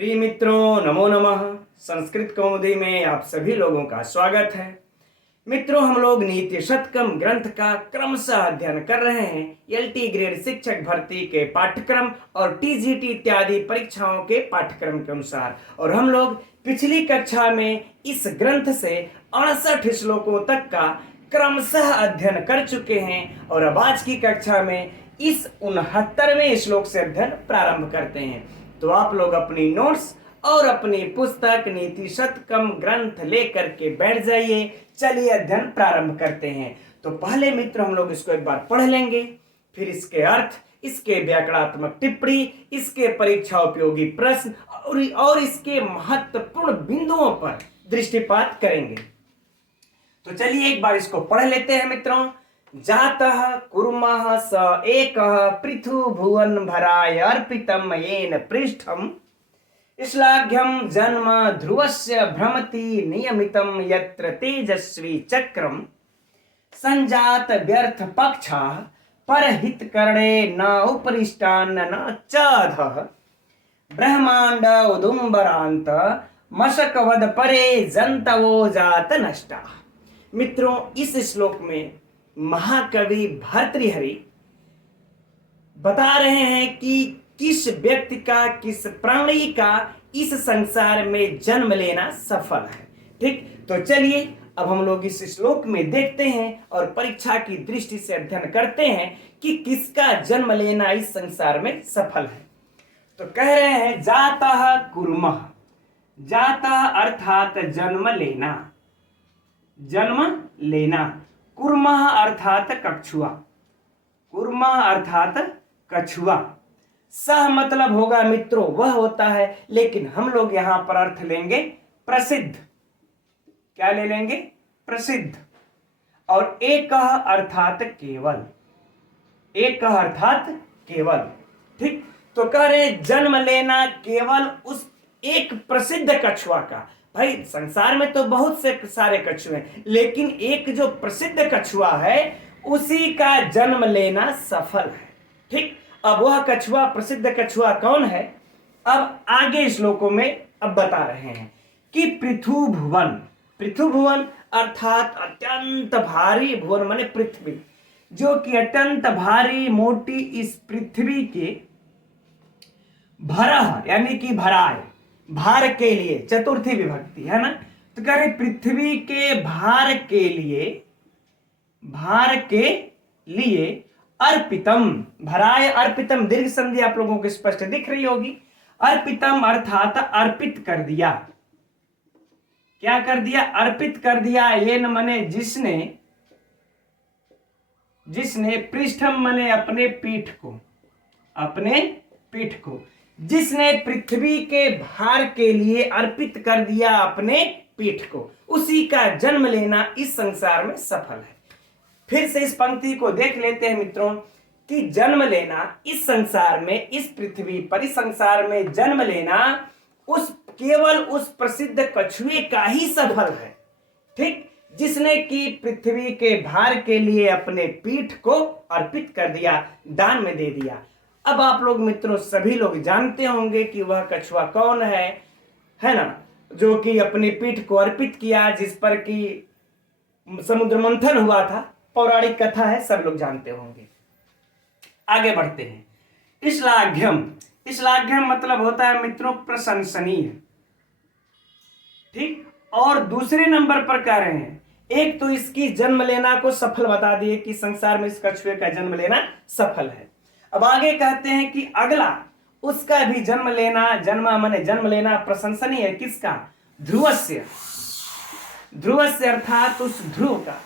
प्रिय मित्रों, नमो नमः। संस्कृत कौमुदी में आप सभी लोगों का स्वागत है। मित्रों, हम लोग नीति शतकम ग्रंथ का क्रमशः अध्ययन कर रहे हैं। एलटी ग्रेड शिक्षक भर्ती के पाठ्यक्रम और टीजीटी इत्यादि परीक्षाओं के पाठ्यक्रम के अनुसार, और हम लोग पिछली कक्षा में इस ग्रंथ से 68 श्लोकों तक का क्रमशः अध्ययन कर चुके हैं और अब आज की कक्षा में इस 69वें श्लोक से अध्ययन प्रारंभ करते हैं। तो आप लोग अपनी नोट्स और अपनी पुस्तक नीति शतकम ग्रंथ लेकर के बैठ जाइए। चलिए अध्ययन प्रारंभ करते हैं। तो पहले मित्र हम लोग इसको एक बार पढ़ लेंगे, फिर इसके अर्थ, इसके व्याकरणात्मक टिप्पणी, इसके परीक्षा उपयोगी प्रश्न और इसके महत्वपूर्ण बिंदुओं पर दृष्टिपात करेंगे। तो चलिए एक बार इसको पढ़ लेते हैं मित्रों। जातः कुर्मः स एकः पृथु भुवन भराय अर्पितम् येन पृष्ठम् श्लाघ्यं जन्म ध्रुवस्य भ्रमति नियमितं यत्र तेजस्वी चक्रम संजात व्यर्थ पक्षः परहितकरणे न उपरिष्टान्न न चाधः ब्रह्मांड उदुम्बरांत मशकवद परे जंतवो जात नष्टा। मित्रों, इस श्लोक में महाकवि भर्तृहरि बता रहे हैं कि किस व्यक्ति का, किस प्राणी का इस संसार में जन्म लेना सफल है। ठीक, तो चलिए अब हम लोग इस श्लोक में देखते हैं और परीक्षा की दृष्टि से अध्ययन करते हैं कि किसका जन्म लेना इस संसार में सफल है। तो कह रहे हैं जातः कुर्मः। जातः अर्थात जन्म लेना, जन्म लेना। कुर्मः अर्थात कछुआ, कुर्मः अर्थात कछुआ। सह मतलब होगा मित्रों वह होता है, लेकिन हम लोग यहां पर अर्थ लेंगे प्रसिद्ध। क्या ले लेंगे? प्रसिद्ध। और एकः अर्थात केवल, एकः अर्थात केवल। ठीक, तो कह रहे जन्म लेना केवल उस एक प्रसिद्ध कछुआ का। भाई संसार में तो बहुत से सारे कछुए हैं, लेकिन एक जो प्रसिद्ध कछुआ है उसी का जन्म लेना सफल है। ठीक, अब वह कछुआ, प्रसिद्ध कछुआ कौन है, अब आगे श्लोकों में अब बता रहे हैं कि पृथु भुवन। पृथु भुवन अर्थात अत्यंत भारी, भुवन माने पृथ्वी, जो कि अत्यंत भारी मोटी इस पृथ्वी के भरह यानी कि भराए, भार के लिए, चतुर्थी विभक्ति है ना। तो कह रहे पृथ्वी के भार के लिए, भार के लिए अर्पितम, भराय अर्पितम, दीर्घ संधि आप लोगों को स्पष्ट दिख रही होगी। अर्पितम अर्थात अर्पित कर दिया। क्या कर दिया? अर्पित कर दिया। ये न मने जिसने, जिसने, पृष्ठम मने अपने पीठ को, अपने पीठ को, जिसने पृथ्वी के भार के लिए अर्पित कर दिया अपने पीठ को, उसी का जन्म लेना इस संसार में सफल है। फिर से इस पंक्ति को देख लेते हैं मित्रों कि जन्म लेना इस संसार में, इस पृथ्वी पर, इस संसार में जन्म लेना उस केवल उस प्रसिद्ध कछुए का ही सफल है। ठीक, जिसने कि पृथ्वी के भार के लिए अपने पीठ को अर्पित कर दिया, दान में दे दिया। अब आप लोग मित्रों सभी लोग जानते होंगे कि वह कछुआ कौन है ना, जो कि अपनी पीठ को अर्पित किया, जिस पर कि समुद्र मंथन हुआ था। पौराणिक कथा है, सब लोग जानते होंगे। आगे बढ़ते हैं। श्लाघ्यम। श्लाघ्यम मतलब होता है मित्रों प्रशंसनीय। ठीक, और दूसरे नंबर पर कह रहे हैं, एक तो इसकी जन्म लेना को सफल बता दिए कि संसार में इस कछुए का जन्म लेना सफल है। अब आगे कहते हैं कि अगला उसका भी जन्म लेना, जन्म माने जन्म लेना प्रशंसनीय है। किसका? ध्रुवस्य। ध्रुवस्य अर्थात उस ध्रुव का।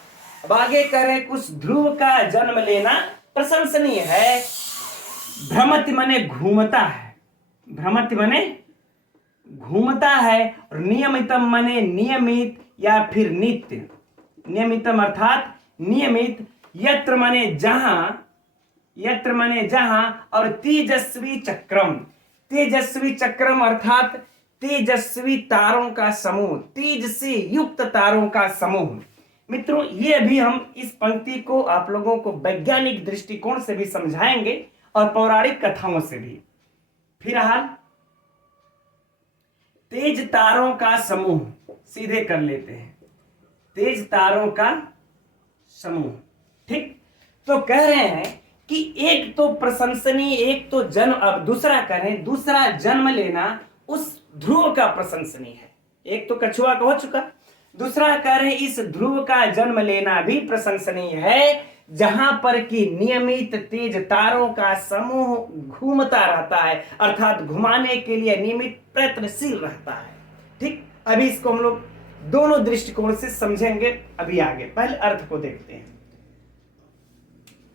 अब आगे कह रहे हैं उस ध्रुव का जन्म लेना प्रशंसनीय है। भ्रमति माने घूमता है, भ्रमति माने घूमता है, और नियमितम माने नियमित या फिर नित्य। नियमितम अर्थात नियमित। यत्र माने जहां, यत्र माने जहां, और तेजस्वी चक्रम। तेजस्वी चक्रम अर्थात तेजस्वी तारों का समूह, तेज से युक्त तारों का समूह। मित्रों, ये अभी हम इस पंक्ति को आप लोगों को वैज्ञानिक दृष्टिकोण से भी समझाएंगे और पौराणिक कथाओं से भी। फिलहाल तेज तारों का समूह, सीधे कर लेते हैं, तेज तारों का समूह। ठीक, तो कह रहे हैं कि एक तो प्रशंसनीय, एक तो जन्म, अब दूसरा करें, दूसरा जन्म लेना उस ध्रुव का प्रशंसनीय है। एक तो कछुआ का हो चुका, दूसरा कह रहे इस ध्रुव का जन्म लेना भी प्रशंसनीय है, जहां पर कि नियमित तेज तारों का समूह घूमता रहता है, अर्थात घुमाने के लिए नियमित प्रयत्नशील रहता है। ठीक, अभी इसको हम लोग दोनों दृष्टिकोण से समझेंगे। अभी आगे पहले अर्थ को देखते हैं।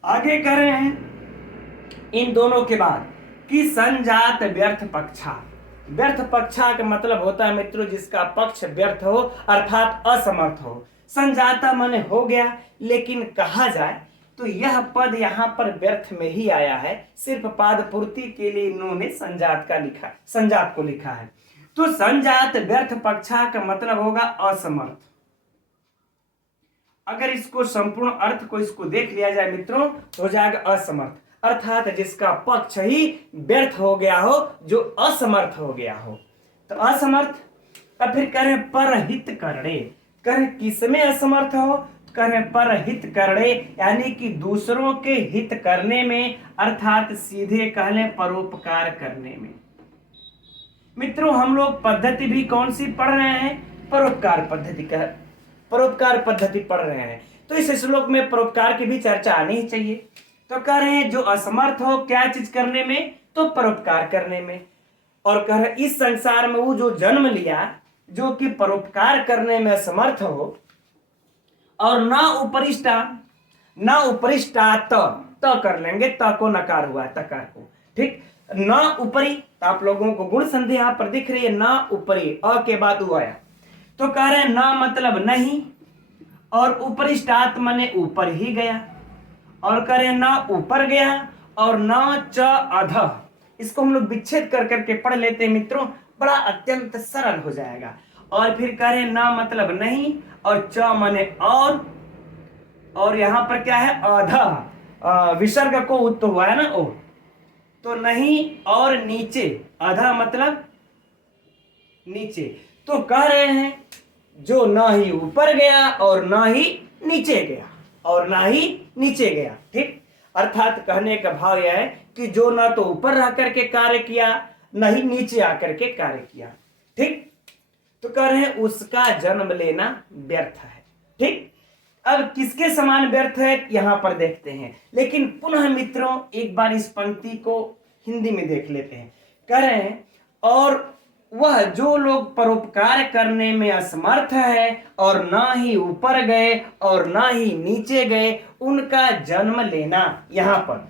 आगे कह रहे हैं इन दोनों के बाद कि संजात व्यर्थ पक्षा। व्यर्थ पक्षा का मतलब होता है मित्रों जिसका पक्ष व्यर्थ हो, अर्थात असमर्थ हो। संजाता माने हो गया, लेकिन कहा जाए तो यह पद यहाँ पर व्यर्थ में ही आया है, सिर्फ पाद पूर्ति के लिए इन्होंने संजात का लिखा, संजात को लिखा है। तो संजात व्यर्थ पक्षा का मतलब होगा असमर्थ। अगर इसको संपूर्ण अर्थ को इसको देख लिया जाए मित्रों तो हो जाएगा असमर्थ, अर्थात जिसका पक्ष ही व्यर्थ हो गया हो, जो असमर्थ हो गया हो। तो असमर्थ, अब फिर करें परहित करणे, करें किसमें असमर्थ हो, करें परहित करणे, यानी कि दूसरों के हित करने में, अर्थात सीधे कहले परोपकार करने में। मित्रों हम लोग पद्धति भी कौन सी पढ़ रहे हैं, परोपकार पद्धति का, परोपकार पद्धति पढ़ रहे हैं। तो इस श्लोक में परोपकार की भी चर्चा आनी ही चाहिए। तो कह रहे हैं जो असमर्थ हो क्या चीज करने में, तो परोपकार करने में। और कह रहे इस संसार में वो जो जन्म लिया जो कि परोपकार करने में असमर्थ हो, और न उपरिष्टा, न उपरिष्टात, त कर लेंगे, त को नकार हुआ है, तकार को। ठीक, न ऊपरी, तो आप लोगों को गुण संधि यहां पर दिख रही है, न ऊपरी, अ के बाद उ आया। तो कह रहे हैं न मतलब नहीं, और उपरिष्टात माने ऊपर ही गया, और कह रहे हैं न ऊपर गया, और न च अध। इसको हम लोग विच्छेद कर करके पढ़ लेते हैं मित्रों, बड़ा अत्यंत सरल हो जाएगा। और फिर कह रहे हैं न मतलब नहीं, और च माने और यहां पर क्या है अध, विसर्ग को उत्त हुआ है ना, ओ, तो नहीं और नीचे, अधा मतलब नीचे। तो कह रहे हैं जो ना ही ऊपर गया और ना ही नीचे गया, और ना ही नीचे गया। ठीक, अर्थात कहने का भाव यह है कि जो ना तो ऊपर रह करके कार्य किया, ना ही नीचे आकर के कार्य किया। ठीक, तो कह रहे हैं उसका जन्म लेना व्यर्थ है। ठीक, अब किसके समान व्यर्थ है यहां पर देखते हैं, लेकिन पुनः मित्रों एक बार इस पंक्ति को हिंदी में देख लेते हैं। कह रहे हैं और वह जो लोग परोपकार करने में असमर्थ है, और ना ही ऊपर गए और ना ही नीचे गए, उनका जन्म लेना, यहां पर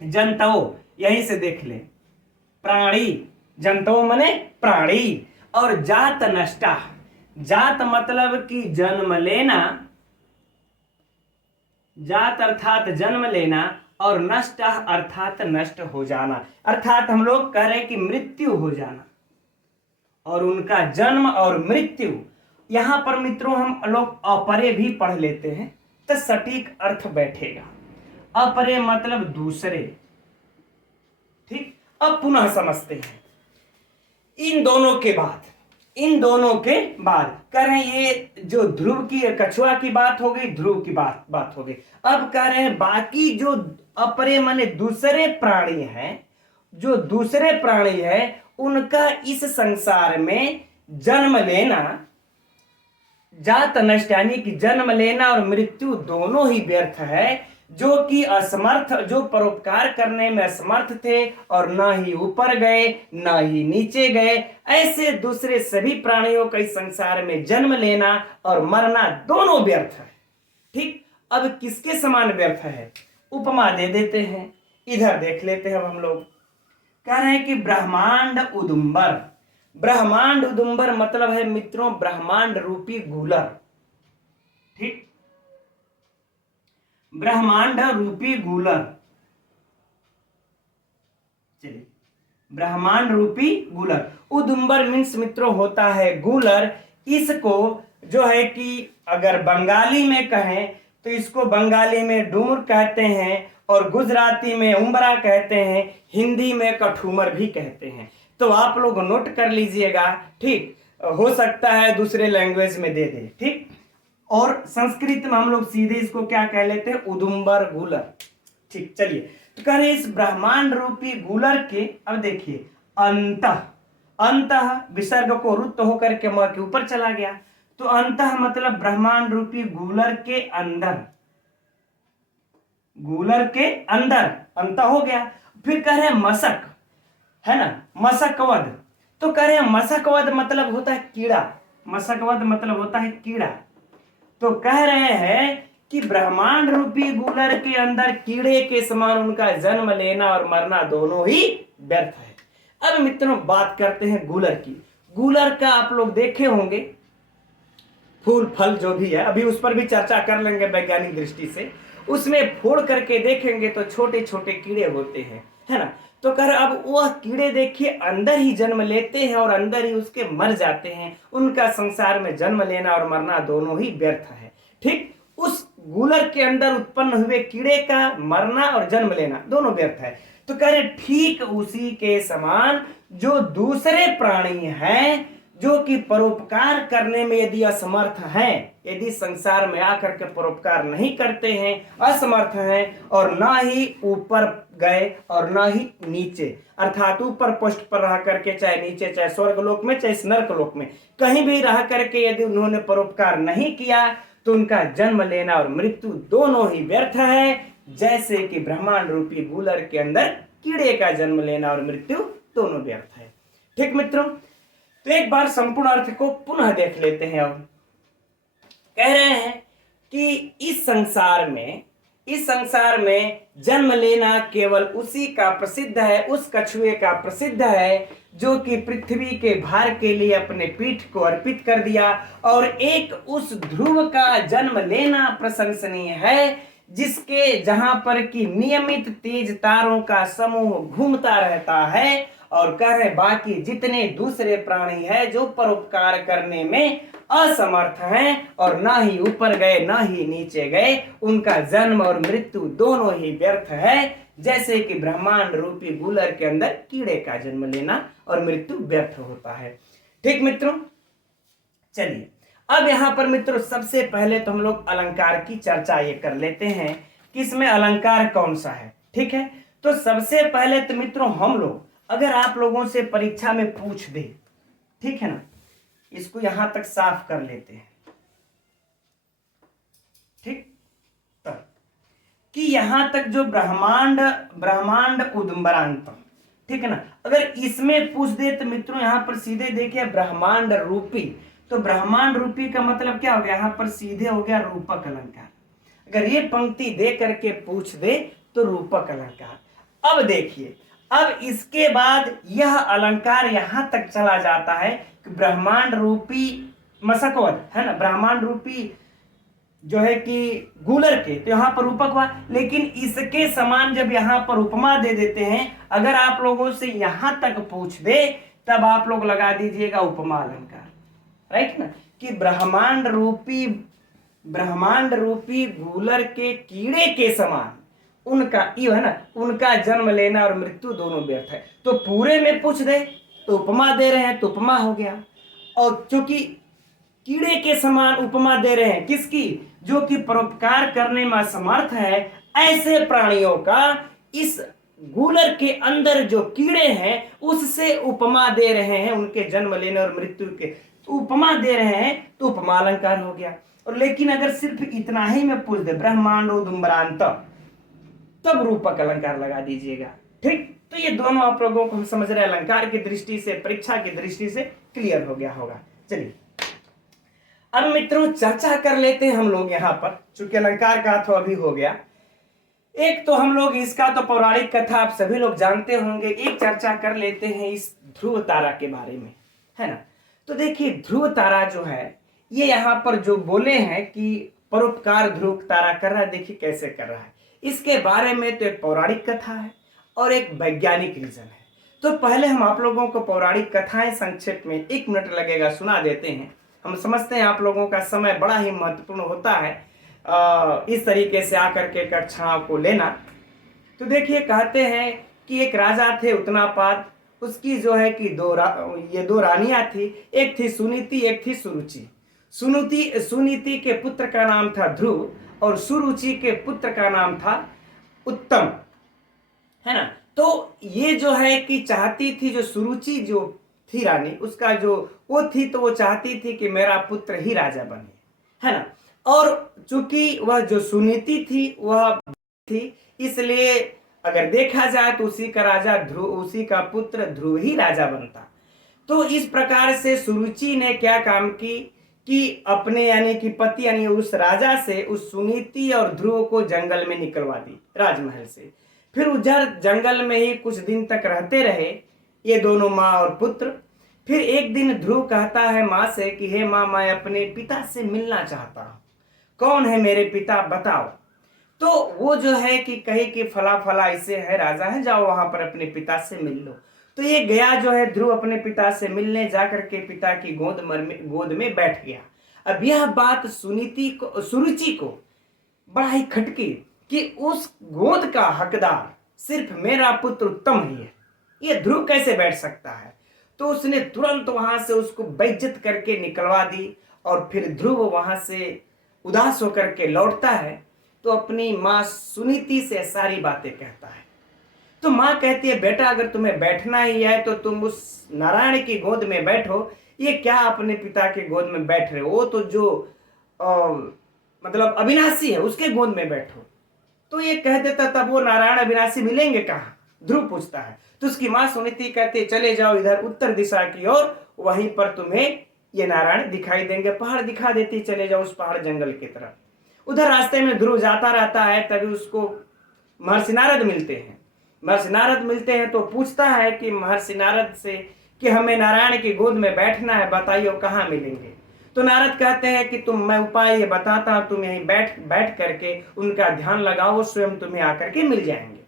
जंतव, यहीं से देख ले, प्राणी, जंतव माने प्राणी, और जात नष्टा, जात मतलब कि जन्म लेना, जात अर्थात जन्म लेना, और नष्ट अर्थात नष्ट हो जाना, अर्थात हम लोग कह रहे हैं कि मृत्यु हो जाना। और उनका जन्म और मृत्यु, यहां पर मित्रों हम लोग अपरे भी पढ़ लेते हैं तो सटीक अर्थ बैठेगा। अपरे मतलब दूसरे। ठीक, अब पुनः समझते हैं इन दोनों के बाद, इन दोनों के बाद कह रहे हैं ये जो ध्रुव की कछुआ की बात हो गई, ध्रुव की बात हो गई। अब कह रहे हैं बाकी जो अपरे माने दूसरे प्राणी हैं, जो दूसरे प्राणी है उनका इस संसार में जन्म लेना, जात नष्ट यानी कि जन्म लेना और मृत्यु दोनों ही व्यर्थ है। जो कि असमर्थ, जो परोपकार करने में असमर्थ थे और ना ही ऊपर गए ना ही नीचे गए, ऐसे दूसरे सभी प्राणियों का इस संसार में जन्म लेना और मरना दोनों व्यर्थ है। ठीक, अब किसके समान व्यर्थ है, उपमा दे देते हैं, इधर देख लेते हैं हम लोग। कह रहे हैं कि ब्रह्मांड उदुम्बर, ब्रह्मांड उदुम्बर मतलब है मित्रों ब्रह्मांड रूपी गूलर। ठीक, ब्रह्मांड रूपी गूलर, चलिए ब्रह्मांड रूपी गूलर, उदुम्बर मीन्स मित्रों होता है गूलर। इसको जो है कि अगर बंगाली में कहें तो इसको बंगाली में डूमर कहते हैं, और गुजराती में उम्बरा कहते हैं, हिंदी में कठूमर भी कहते हैं। तो आप लोग नोट कर लीजिएगा, ठीक। हो सकता है दूसरे लैंग्वेज में दे दे, ठीक। और संस्कृत में हम लोग सीधे इसको क्या कह लेते हैं, उदुम्बर गूलर, ठीक। चलिए, तो कह रहे इस ब्रह्मांड रूपी गूलर के, अब देखिए, अंतः, अंतः विसर्ग को रुत होकर के म के ऊपर चला गया, तो अंतः मतलब ब्रह्मांड रूपी गूलर के अंदर, गूलर के अंदर अंत हो गया। फिर कह रहे मशक, है ना, मशकवध, तो कह रहे मशकवध मतलब होता है कीड़ा, मशकवध मतलब होता है कीड़ा। तो कह रहे हैं कि ब्रह्मांड रूपी गूलर के अंदर कीड़े के समान उनका जन्म लेना और मरना दोनों ही व्यर्थ है। अब मित्रों बात करते हैं गूलर की। गूलर का आप लोग देखे होंगे, फूल फल जो भी है, अभी उस पर भी चर्चा कर लेंगे वैज्ञानिक दृष्टि से। उसमें फोड़ करके देखेंगे तो छोटे छोटे कीड़े होते हैं, है ना। तो कर अब वह कीड़े देखिए अंदर ही जन्म लेते हैं और अंदर ही उसके मर जाते हैं। उनका संसार में जन्म लेना और मरना दोनों ही व्यर्थ है, ठीक। उस गूलर के अंदर उत्पन्न हुए कीड़े का मरना और जन्म लेना दोनों व्यर्थ है। तो कह रहे ठीक उसी के समान जो दूसरे प्राणी हैं, जो कि परोपकार करने में यदि असमर्थ हैं, यदि संसार में आकर के परोपकार नहीं करते हैं, असमर्थ हैं, और ना ही ऊपर गए और ना ही नीचे, अर्थात ऊपर पोस्ट पर रह करके, चाहे नीचे, चाहे स्वर्ग लोक में, चाहे नरक लोक में, कहीं भी रह करके यदि उन्होंने परोपकार नहीं किया, तो उनका जन्म लेना और मृत्यु दोनों ही व्यर्थ है। जैसे कि ब्रह्मांड रूपी गूलर के अंदर कीड़े का जन्म लेना और मृत्यु दोनों व्यर्थ है, ठीक मित्रों। तो एक बार संपूर्ण अर्थ को पुनः देख लेते हैं। अब कह रहे हैं कि इस संसार में जन्म लेना केवल उसी का प्रसिद्ध है, उस कछुए का प्रसिद्ध है जो कि पृथ्वी के भार के लिए अपने पीठ को अर्पित कर दिया, और एक उस ध्रुव का जन्म लेना प्रशंसनीय है जिसके, जहां पर कि नियमित तेज तारों का समूह घूमता रहता है। और कह रहे बाकी जितने दूसरे प्राणी हैं जो परोपकार करने में असमर्थ हैं और ना ही ऊपर गए ना ही नीचे गए, उनका जन्म और मृत्यु दोनों ही व्यर्थ है। जैसे कि ब्रह्मांड रूपी गूलर के अंदर कीड़े का जन्म लेना और मृत्यु व्यर्थ होता है, ठीक मित्रों। चलिए, अब यहां पर मित्रों सबसे पहले तो हम लोग अलंकार की चर्चा ये कर लेते हैं कि इसमें अलंकार कौन सा है, ठीक है। तो सबसे पहले तो मित्रों हम लोग, अगर आप लोगों से परीक्षा में पूछ दे, ठीक है ना, इसको यहां तक साफ कर लेते हैं, ठीक। तब कि यहां तक जो ब्रह्मांड उदुम्बरांत, ठीक है ना, अगर इसमें पूछ दे तो मित्रों यहां पर सीधे देखिए ब्रह्मांड रूपी, तो ब्रह्मांड रूपी का मतलब क्या हो गया, यहां पर सीधे हो गया रूपक अलंकार। अगर ये पंक्ति दे करके पूछ दे तो रूपक अलंकार। अब देखिए, अब इसके बाद यह अलंकार यहां तक चला जाता है कि ब्रह्मांड रूपी मशकवध, है ना, ब्रह्मांड रूपी जो है कि गूलर के, तो यहां पर रूपक हुआ। लेकिन इसके समान जब यहां पर उपमा दे देते हैं, अगर आप लोगों से यहां तक पूछ दे तब आप लोग लगा दीजिएगा उपमा अलंकार, राइट ना, कि ब्रह्मांड रूपी गूलर के कीड़े के समान उनका, ये है ना, उनका जन्म लेना और मृत्यु दोनों व्यर्थ है। तो पूरे में पूछ दे तो उपमा दे रहे हैं तो उपमा हो गया, और चूंकि कीड़े के समान उपमा दे रहे हैं किसकी, जो कि परोपकार करने में असमर्थ है, ऐसे प्राणियों का इस गूलर के अंदर जो कीड़े हैं उससे उपमा दे रहे हैं, उनके जन्म लेने और मृत्यु के, तो उपमा दे रहे हैं तो उपमा अलंकार हो गया। और लेकिन अगर सिर्फ इतना ही में पूछ दे ब्रह्मांड उदुम्बरांत, तब रूपक अलंकार लगा दीजिएगा, ठीक। तो ये दोनों आप लोगों को हम समझ रहे हैं, अलंकार की दृष्टि से, परीक्षा की दृष्टि से क्लियर हो गया होगा। चलिए, अब मित्रों चर्चा कर लेते हैं हम लोग यहां पर, चूंकि अलंकार का तो अभी हो गया। एक तो हम लोग इसका तो पौराणिक कथा आप सभी लोग जानते होंगे, एक चर्चा कर लेते हैं इस ध्रुव तारा के बारे में, है ना। तो देखिए ध्रुव तारा जो है, ये यहाँ पर जो बोले हैं कि परोपकार ध्रुव तारा कर रहा है, देखिए कैसे कर रहा है। इसके बारे में तो एक पौराणिक कथा है और एक वैज्ञानिक रीजन है। तो पहले हम आप लोगों को पौराणिक कथाएं संक्षेप में 1 मिनट लगेगा सुना देते हैं। हम समझते हैं आप लोगों का समय बड़ा ही महत्वपूर्ण होता है इस तरीके से आकर के कक्षाओं को लेना। तो देखिए कहते हैं कि एक राजा थे उतनापाद, उसकी जो है कि ये दो रानियां थी। एक थी सुनीति, एक थी सुरुचि। सुनीति के पुत्र का नाम था ध्रुव और सुरुचि के पुत्र का नाम था उत्तम, है ना। तो ये जो है कि चाहती थी, जो सुरुचि जो थी रानी, उसका जो वो थी, तो वो चाहती थी कि मेरा पुत्र ही राजा बने, है ना। और चूंकि वह जो सुनीति थी वह थी, इसलिए अगर देखा जाए तो उसी का राजा ध्रुव, उसी का पुत्र ध्रुव ही राजा बनता। तो इस प्रकार से सुरुचि ने क्या काम की कि अपने यानी कि पति यानी उस राजा से उस सुनीति और ध्रुव को जंगल में निकलवा दी, राजमहल से। फिर उधर जंगल में ही कुछ दिन तक रहते रहे ये दोनों, माँ और पुत्र। फिर एक दिन ध्रुव कहता है माँ से कि हे माँ, मैं अपने पिता से मिलना चाहता हूँ, कौन है मेरे पिता बताओ। तो वो जो है कि कहे कि फला फला ऐसे है, राजा है, जाओ वहां पर अपने पिता से मिल लो। तो ये गया जो है ध्रुव अपने पिता से मिलने, जाकर के पिता की गोद में बैठ गया। अब यह बात सुरुचि को बड़ा ही खटकी कि उस गोद का हकदार सिर्फ मेरा पुत्र उत्तम ही है, ये ध्रुव कैसे बैठ सकता है। तो उसने तुरंत वहां से उसको बेइज्जत करके निकलवा दी। और फिर ध्रुव वहां से उदास होकर के लौटता है तो अपनी माँ सुनीति से सारी बातें कहता है। तो माँ कहती है बेटा, अगर तुम्हें बैठना ही है तो तुम उस नारायण की गोद में बैठो, ये क्या अपने पिता के गोद में बैठ रहे हो, वो तो जो मतलब अविनाशी है उसके गोद में बैठो। तो ये कह देता, तब वो नारायण अविनाशी मिलेंगे कहाँ, ध्रुव पूछता है। तो उसकी माँ सुनीति कहती है चले जाओ इधर उत्तर दिशा की ओर, वहीं पर तुम्हें ये नारायण दिखाई देंगे। पहाड़ दिखा देती, चले जाओ उस पहाड़ जंगल की तरफ। उधर रास्ते में ध्रुव जाता रहता है, तभी उसको महर्षि नारद मिलते हैं। महर्षि नारद मिलते हैं तो पूछता है कि महर्षि नारद से कि हमें नारायण की गोद में बैठना है, बताइए कहाँ मिलेंगे। तो नारद कहते हैं कि मैं उपाय ये बताता हूँ, तुम यहीं बैठ करके उनका ध्यान लगाओ, स्वयं तुम्हें आकर के मिल जाएंगे।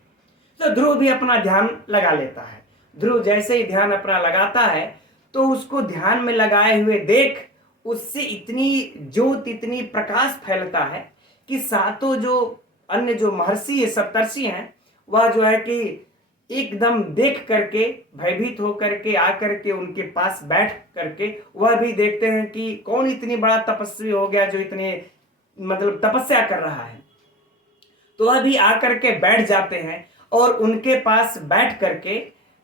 तो ध्रुव भी अपना ध्यान लगा लेता है। ध्रुव जैसे ही ध्यान अपना लगाता है तो उसको ध्यान में लगाए हुए देख उससे इतनी ज्योत, इतनी प्रकाश फैलता है कि सातों जो अन्य जो महर्षि सप्तर्षि हैं वह जो है कि एकदम देख करके भयभीत होकर के आकर के उनके पास बैठ करके वह भी देखते हैं कि कौन इतनी बड़ा तपस्वी हो गया जो इतने मतलब तपस्या कर रहा है। तो वह भी आकर के बैठ जाते हैं और उनके पास बैठ करके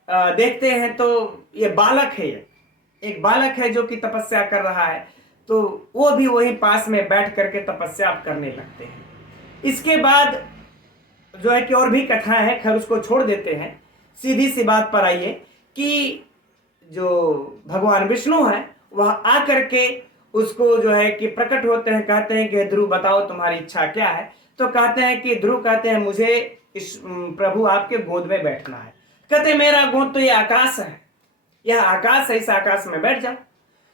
देखते हैं तो ये बालक है, एक बालक है जो कि तपस्या कर रहा है। तो वो भी वहीं पास में बैठ करके तपस्या करने लगते हैं। इसके बाद जो है कि और भी कथाएं हैं, खैर उसको छोड़ देते हैं। सीधी सी बात पर आइए कि जो भगवान विष्णु है वह आकर के उसको जो है कि प्रकट होते हैं, कहते हैं कि ध्रुव बताओ तुम्हारी इच्छा क्या है। तो कहते हैं कि ध्रुव कहते हैं मुझे इस प्रभु आपके गोद में बैठना है। कहते हैं मेरा गोद तो ये आकाश है, यह आकाश है, इस आकाश में बैठ जाओ।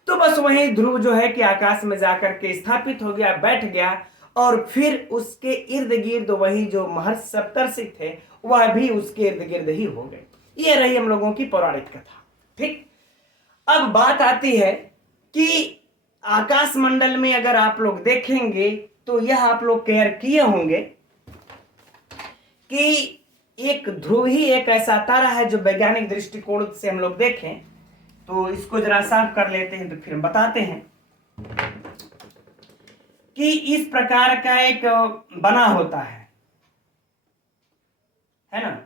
तो बस वहीं ध्रुव जो है कि आकाश में जाकर के स्थापित हो गया, बैठ गया। और फिर उसके इर्द गिर्द वही जो महर्षि सप्तर्षि थे वह भी उसके इर्द गिर्द ही हो गए। ये रही हम लोगों की पौराणिक कथा। ठीक, अब बात आती है कि आकाश मंडल में अगर आप लोग देखेंगे तो यह आप लोग केयर किए होंगे कि एक ध्रुव ही एक ऐसा तारा है जो वैज्ञानिक दृष्टिकोण से हम लोग देखें तो इसको जरा साफ कर लेते हैं तो फिर हम बताते हैं कि इस प्रकार का एक बना होता है ना,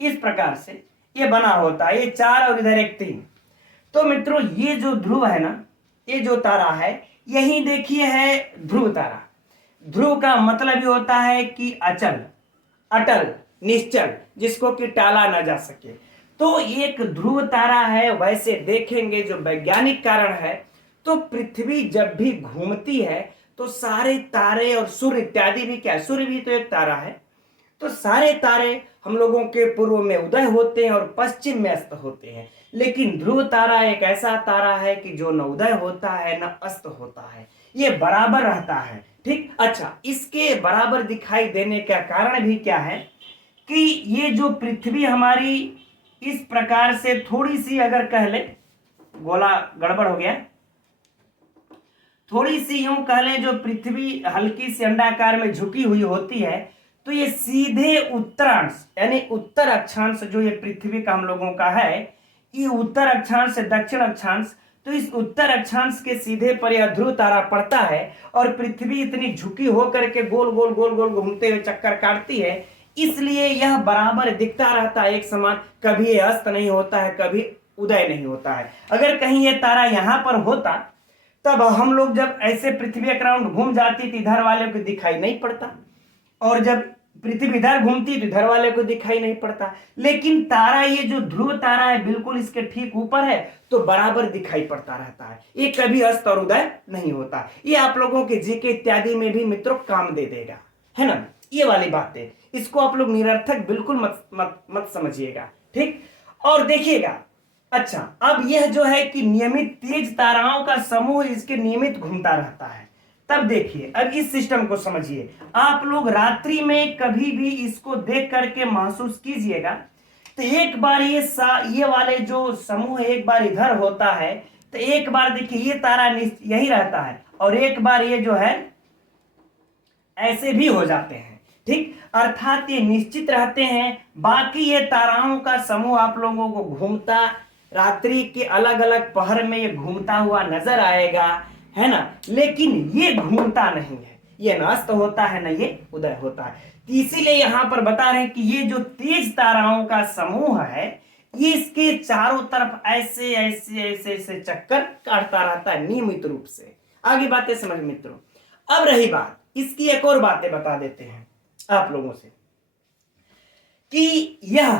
इस प्रकार से ये बना होता है, ये 4 और इधर एक 3। तो मित्रों ये जो ध्रुव है ना, ये जो तारा है यही देखिए है ध्रुव तारा। ध्रुव का मतलब ये होता है कि अचल, अटल, निश्चल, जिसको कि टाला ना जा सके। तो एक ध्रुव तारा है। वैसे देखेंगे जो वैज्ञानिक कारण है तो पृथ्वी जब भी घूमती है तो सारे तारे और सूर्य इत्यादि भी, क्या सूर्य भी तो एक तारा है, तो सारे तारे हम लोगों के पूर्व में उदय होते हैं और पश्चिम में अस्त होते हैं। लेकिन ध्रुव तारा एक ऐसा तारा है कि जो न उदय होता है न अस्त होता है, ये बराबर रहता है। ठीक, अच्छा, इसके बराबर दिखाई देने का कारण भी क्या है कि ये जो पृथ्वी हमारी इस प्रकार से थोड़ी सी अगर कह ले, गोला गड़बड़ हो गया, थोड़ी सी यूं कह लें जो पृथ्वी हल्की सी अंडाकार में झुकी हुई होती है तो ये सीधे उत्तरांश यानी उत्तर अक्षांश जो ये पृथ्वी का हम लोगों का है, ये उत्तर अक्षांश से दक्षिण अक्षांश, तो इस उत्तर अक्षांश के सीधे पर यह ध्रुव तारा पड़ता है और पृथ्वी इतनी झुकी होकर के गोल गोल गोल गोल घूमते हुए चक्कर काटती है, इसलिए यह बराबर दिखता रहता है एक समान, कभी ये अस्त नहीं होता है, कभी उदय नहीं होता है। अगर कहीं ये तारा यहां पर होता तब हम लोग जब ऐसे पृथ्वी के राउंड घूम जाती तो इधर वाले को दिखाई नहीं पड़ता, और जब पृथ्वी इधर घूमती तो इधर वाले को दिखाई नहीं पड़ता। लेकिन तारा, ये जो ध्रुव तारा है बिल्कुल इसके ठीक ऊपर है तो बराबर दिखाई पड़ता रहता है, ये कभी अस्त और उदय नहीं होता। ये आप लोगों के जीके इत्यादि में भी मित्रों काम दे देगा, है ना, ये वाली बातें, इसको आप लोग निरर्थक बिल्कुल मत समझिएगा, ठीक। और देखिएगा, अच्छा अब यह जो है कि नियमित तेज ताराओं का समूह इसके नियमित घूमता रहता है। तब देखिए, अब इस सिस्टम को समझिए, आप लोग रात्रि में कभी भी इसको देख करके महसूस कीजिएगा, तो एक बार ये वाले जो समूह एक बार इधर होता है, तो एक बार देखिए ये तारा यही रहता है और एक बार ये जो है ऐसे भी हो जाते हैं, ठीक। अर्थात ये निश्चित रहते हैं। बाकी ये ताराओं का समूह आप लोगों को घूमता, रात्रि के अलग अलग पहर में ये घूमता हुआ नजर आएगा, है ना, लेकिन ये घूमता नहीं है, ये न अस्त होता है न ये उदय होता है। इसीलिए यहां पर बता रहे हैं कि ये जो तेज ताराओं का समूह है, ये इसके चारों तरफ ऐसे ऐसे ऐसे ऐसे चक्कर काटता रहता है नियमित रूप से। आगे बातें समझ मित्रों। अब रही बात, इसकी एक और बातें बता देते हैं आप लोगों से कि यह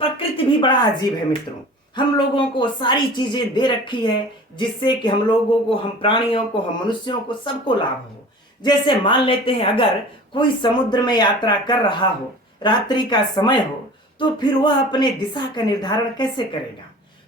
प्रकृति भी बड़ा अजीब है मित्रों। हम लोगों को सारी चीजें दे रखी है जिससे कि हम लोगों को, हम प्राणियों को, हम मनुष्यों को, सबको लाभ हो। जैसे मान लेते हैं अगर कोई समुद्र में यात्रा कर रहा हो, रात्रि का समय हो, तो फिर वह अपने दिशा का निर्धारण कैसे करेगा?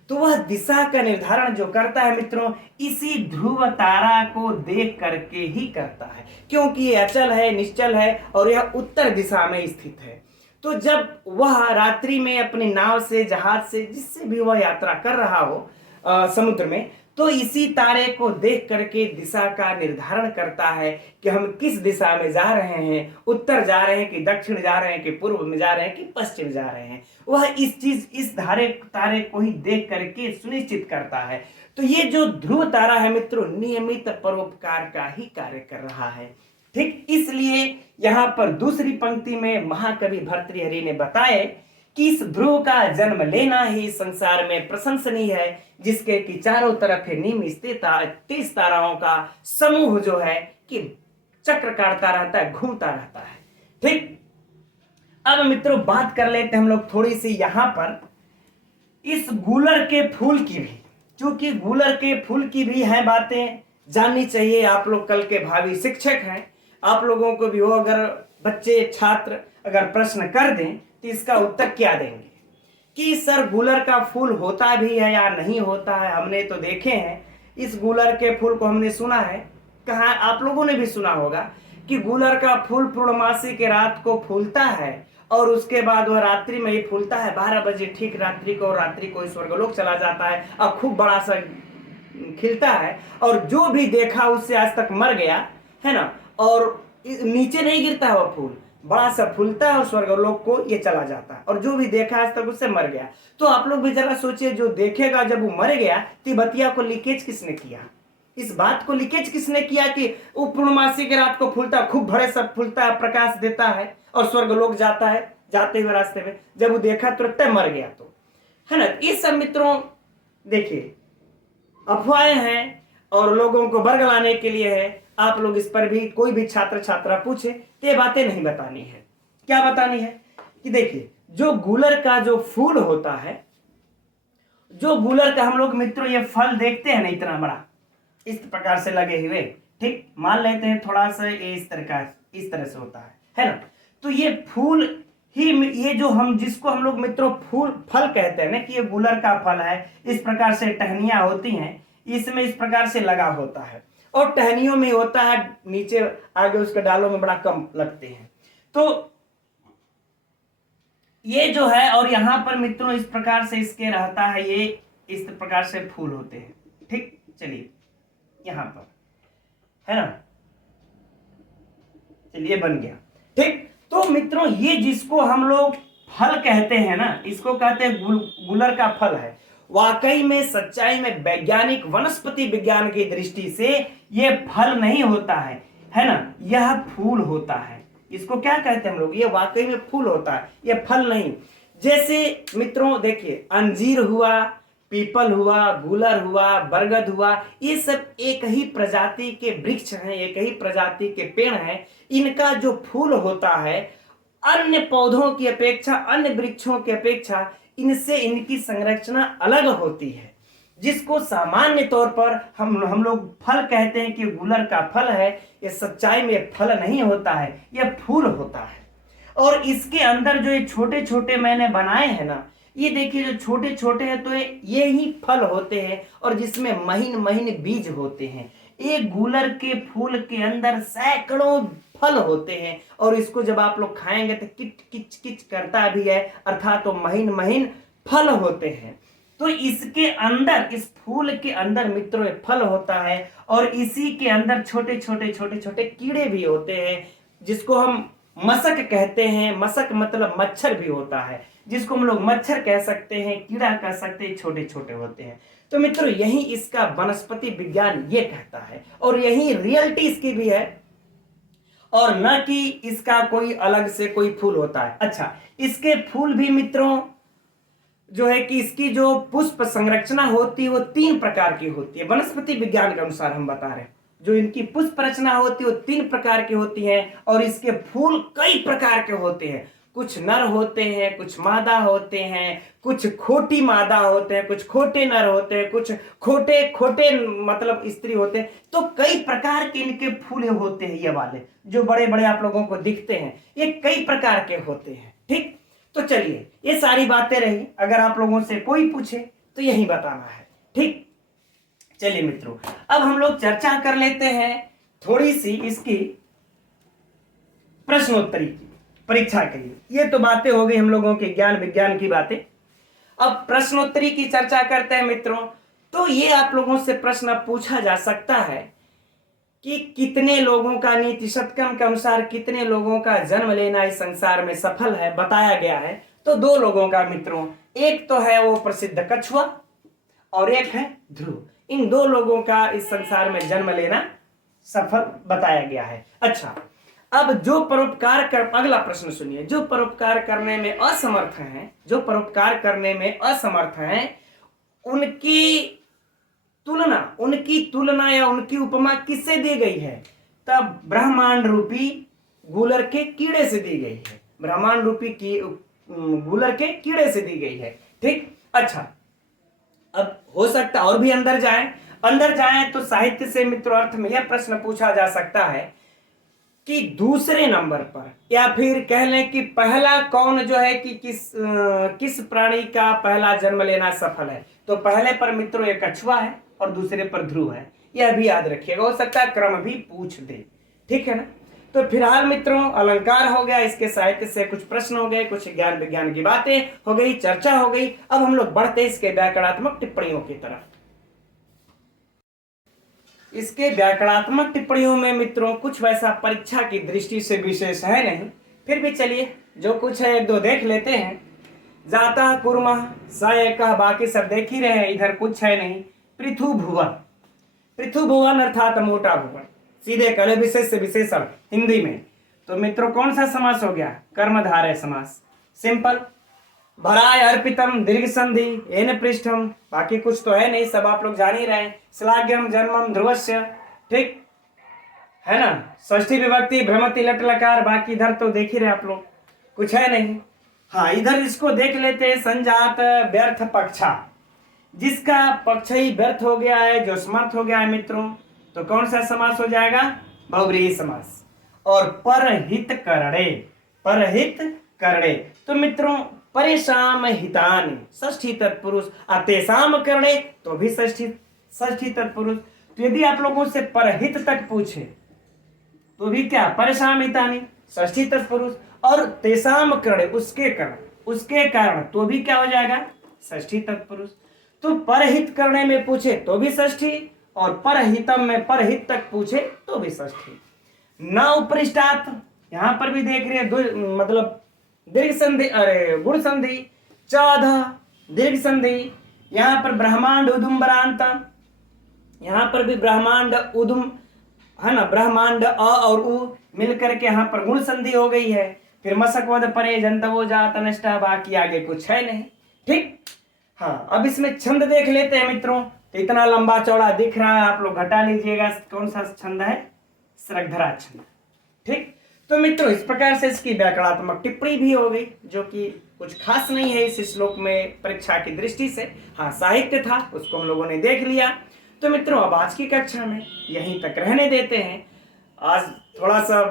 तो वह दिशा का निर्धारण जो करता है मित्रों, इसी ध्रुव तारा को देख करके ही करता है, क्योंकि ये अचल है, निश्चल है और यह उत्तर दिशा में स्थित है। तो जब वह रात्रि में अपनी नाव से, जहाज से, जिससे भी वह यात्रा कर रहा हो समुद्र में, तो इसी तारे को देख करके दिशा का निर्धारण करता है कि हम किस दिशा में जा रहे हैं, उत्तर जा रहे हैं कि दक्षिण जा रहे हैं कि पूर्व में जा रहे हैं कि पश्चिम जा रहे हैं। वह इस तारे को ही देख करके सुनिश्चित करता है। तो ये जो ध्रुव तारा है मित्रों, नियमित परोपकार का ही कार्य कर रहा है, ठीक। इसलिए यहां पर दूसरी पंक्ति में महाकवि भर्तृहरि ने बताए कि इस ध्रुव का जन्म लेना ही संसार में प्रशंसनीय है, जिसके कि चारों तरफ तेज ताराओं का समूह जो है कि चक्र काटता रहता है, घूमता रहता है, ठीक। अब मित्रों बात कर लेते हैं हम लोग थोड़ी सी यहां पर इस गूलर के फूल की भी, क्योंकि गूलर के फूल की भी है बातें जाननी चाहिए। आप लोग कल के भावी शिक्षक हैं, आप लोगों को भी वो अगर बच्चे छात्र अगर प्रश्न कर दें तो इसका उत्तर क्या देंगे कि सर गूलर का फूल होता भी है या नहीं होता है। हमने तो देखे हैं इस गूलर के फूल को, हमने सुना है, कहाँ आप लोगों ने भी सुना होगा कि गूलर का फूल पूर्णमासी के रात को फूलता है और उसके बाद वह रात्रि में ही फूलता है, 12 बजे ठीक रात्रि को स्वर्गलोक चला जाता है और खूब बड़ा सा खिलता है, और जो भी देखा उससे आज तक मर गया है ना, और नीचे नहीं गिरता है, वह फूल बड़ा सा फूलता है और स्वर्गलोक को ये चला जाता है, और जो भी देखा आज तक उससे मर गया। तो आप लोग भी जरा सोचिए, जो देखेगा जब वो मर गया तो बतिया को लीकेज किसने किया? इस बात को लीकेज किसने किया कि वो पूर्णमासी के रात को फूलता, खूब बड़े सब फूलता है, प्रकाश देता है और स्वर्गलोक जाता है, जाते हुए रास्ते में जब वो देखा तुरंत मर गया, तो है ना। ये सब मित्रों देखिए अफवाहें हैं और लोगों को बरगलाने के लिए है। आप लोग इस पर भी कोई भी छात्र छात्रा पूछे तो ये बातें नहीं बतानी है। क्या बतानी है कि देखिए जो गूलर का जो फूल होता है, जो गूलर का हम लोग मित्रों ये फल देखते हैं ना, इतना बड़ा इस प्रकार से लगे हुए, ठीक, मान लेते हैं थोड़ा सा ये इस तरह से होता है ना। तो ये फूल ही, ये जो हम जिसको हम लोग मित्रों फल कहते हैं ना, कि ये गूलर का फल है, इस प्रकार से टहनियां होती हैं, इसमें इस प्रकार से लगा होता है और टहनियों में होता है, नीचे आगे उसके डालों में बड़ा कम लगते हैं। तो ये जो है, और यहां पर मित्रों इस प्रकार से इसके रहता है, ये इस प्रकार से फूल होते हैं, ठीक। चलिए यहां पर है ना, चलिए बन गया, ठीक। तो मित्रों ये जिसको हम लोग फल कहते हैं ना, इसको कहते हैं गूलर का फल है। वाकई में सच्चाई में वैज्ञानिक वनस्पति विज्ञान की दृष्टि से यह फल नहीं होता है ना, यह फूल होता है। इसको क्या कहते हैं हम लोग, ये वाकई में फूल होता है, यह फल नहीं। जैसे मित्रों देखिए, अंजीर हुआ, पीपल हुआ, गूलर हुआ, बरगद हुआ, ये सब एक ही प्रजाति के वृक्ष हैं, एक ही प्रजाति के पेड़ हैं। इनका जो फूल होता है अन्य पौधों की अपेक्षा, अन्य वृक्षों की अपेक्षा इनसे इनकी संरचना अलग होती है, जिसको सामान्य तौर पर हम लोग फल कहते हैं कि गूलर का फल है। ये सच्चाई में फल नहीं होता है, यह फूल होता है। और इसके अंदर जो ये छोटे छोटे मैंने बनाए हैं ना, ये देखिए जो छोटे छोटे हैं, तो ये ही फल होते हैं और जिसमें महीन महीन बीज होते हैं। एक गूलर के फूल के अंदर सैकड़ों फल होते हैं और इसको जब आप लोग खाएंगे तो किच किच किच करता भी है, अर्थात तो महीन महीन फल होते हैं। तो इसके अंदर, इस फूल के अंदर मित्रों फल होता है और इसी के अंदर छोटे छोटे छोटे छोटे कीड़े भी होते हैं, जिसको हम मशक कहते हैं। मशक मतलब मच्छर भी होता है, जिसको हम लोग मच्छर कह सकते हैं, कीड़ा कह सकते हैं, छोटे छोटे होते हैं। तो मित्रों यही इसका वनस्पति विज्ञान ये कहता है और यही रियलिटी इसकी भी है, और न कि इसका कोई अलग से कोई फूल होता है। अच्छा, इसके फूल भी मित्रों जो है कि इसकी जो पुष्प संरचना होती है वो 3 प्रकार की होती है। वनस्पति विज्ञान के अनुसार हम बता रहे हैं, जो इनकी पुष्प रचना होती है वो 3 प्रकार की होती है और इसके फूल कई प्रकार के होते हैं। कुछ नर होते हैं, कुछ मादा होते हैं, कुछ खोटी मादा होते हैं, कुछ खोटे नर होते हैं, कुछ खोटे खोटे मतलब स्त्री होते हैं। तो कई प्रकार के इनके फूल होते हैं। ये वाले जो बड़े बड़े आप लोगों को दिखते हैं, ये कई प्रकार के होते हैं। ठीक, तो चलिए ये सारी बातें रही। अगर आप लोगों से कोई पूछे तो यही बताना है। ठीक, चलिए मित्रों, अब हम लोग चर्चा कर लेते हैं थोड़ी सी इसकी प्रश्नोत्तरी की परीक्षा के लिए। ये तो बातें हो गई हम लोगों के ज्ञान विज्ञान की बातें। अब प्रश्नोत्तरी की चर्चा करते हैं मित्रों। तो ये आप लोगों से प्रश्न पूछा जा सकता है कि कितने लोगों का, नीति शतकम के अनुसार कितने लोगों का जन्म लेना इस संसार में सफल है, बताया गया है। तो 2 लोगों का मित्रों, एक तो है वो प्रसिद्ध कछुआ और एक है ध्रुव। इन 2 लोगों का इस संसार में जन्म लेना सफल बताया गया है। अच्छा, अब जो परोपकार कर, अगला प्रश्न सुनिए, जो परोपकार करने में असमर्थ हैं, जो परोपकार करने में असमर्थ हैं, उनकी तुलना या उनकी उपमा किससे दी गई है? तब ब्रह्मांड रूपी गूलर के कीड़े से दी गई है। ब्रह्मांड रूपी गूलर के कीड़े से दी गई है। ठीक, अच्छा, अब हो सकता और भी अंदर जाए तो साहित्य से मित्रों अर्थ में यह प्रश्न पूछा जा सकता है कि दूसरे नंबर पर, या फिर कह लें कि पहला कौन जो है कि किस प्राणी का पहला जन्म लेना सफल है। तो पहले पर मित्रों एक कछुआ है और दूसरे पर ध्रुव है। यह भी याद रखिएगा, हो सकता है क्रम भी पूछ दे। ठीक है ना। तो फिलहाल मित्रों अलंकार हो गया, इसके साहित्य से कुछ प्रश्न हो गए, कुछ ज्ञान विज्ञान की बातें हो गई, चर्चा हो गई। अब हम लोग बढ़ते इसके व्याकरणात्मक टिप्पणियों की तरफ। इसके व्याकरणात्मक टिप्पणियों में मित्रों कुछ वैसा परीक्षा की दृष्टि से विशेष है नहीं, फिर भी चलिए जो कुछ है 1-2 देख लेते हैं। जाता कुर्मः स एकः, बाकी सब देख ही रहे हैं, इधर कुछ है नहीं। पृथु भुवन, पृथु भुवन अर्थात मोटा भुवन, सीधे कले विशेष से विशेषण हिंदी में। तो मित्रों कौन सा समास हो गया? कर्मधारय समास, सिंपल। भराय अर्पितम दीर्घ संधि एन पृष्ठम, बाकी कुछ तो है नहीं, सब आप लोग जान ही रहे हैं। श्लाघ्यम जन्मम ध्रुवस्य, ठीक है ना। षष्ठी विभक्ति भ्रमति लट लकार, बाकी इधर तो देख ही रहे आप लोग, कुछ है नहीं। हाँ, इधर इसको देख लेते हैं। संजात व्यर्थ पक्षा, जिसका पक्ष ही व्यर्थ हो गया है, जो समर्थ हो गया है मित्रों, तो कौन सा समास हो जाएगा? बहुव्रीहि समास। और परहित करणे, परहित करणे, तो मित्रों परेशान हितानि षष्ठी तत्पुरुष, तेषाम करणे तो भी षष्ठी तत्पुरुष। तो यदि आप लोगों से परहित तक पूछे तो भी क्या? परेशान हितानि षष्ठी तत्पुरुष, और तेषाम करणे उसके कारण तो भी क्या हो जाएगा? षष्ठी तत्पुरुष। तो परहित करने में पूछे तो भी षष्ठी, और परहितम में परहित तक पूछे तो भी षष्ठी। न उपरिष्टात् यहाँ पर भी देख रहे हैं मतलब दीर्घ संधि, अरे गुण संधि, चौधा दीर्घ संधि। यहाँ पर ब्रह्मांड उदुम्बरांत, यहाँ पर भी ब्रह्मांड उदुम है ना, ब्रह्मांड अ और उ मिलकर के यहाँ पर गुण संधि हो गई है। फिर मसक वध परे जंतवो जात अनिष्टा, बाकी आगे कुछ है नहीं। ठीक, हाँ अब इसमें छंद देख लेते हैं मित्रों। तो इतना लंबा चौड़ा दिख रहा है, आप लोग घटा लीजिएगा कौन सा छंद है, सरगधरा छंद। ठीक, तो मित्रों इस प्रकार से इसकी व्याकरणात्मक टिप्पणी भी हो गई, जो कि कुछ खास नहीं है इस श्लोक में परीक्षा की दृष्टि से। हाँ साहित्य था, उसको हम लोगों ने देख लिया। तो मित्रों अब आज की कक्षा में यहीं तक रहने देते हैं। आज थोड़ा सा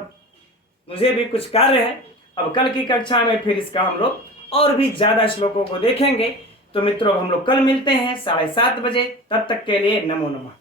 मुझे भी कुछ कार्य है, अब कल की कक्षा में फिर इसका हम लोग और भी ज्यादा श्लोकों को देखेंगे। तो मित्रों हम लोग कल मिलते हैं 7:30 बजे, तब तक के लिए नमो नमः।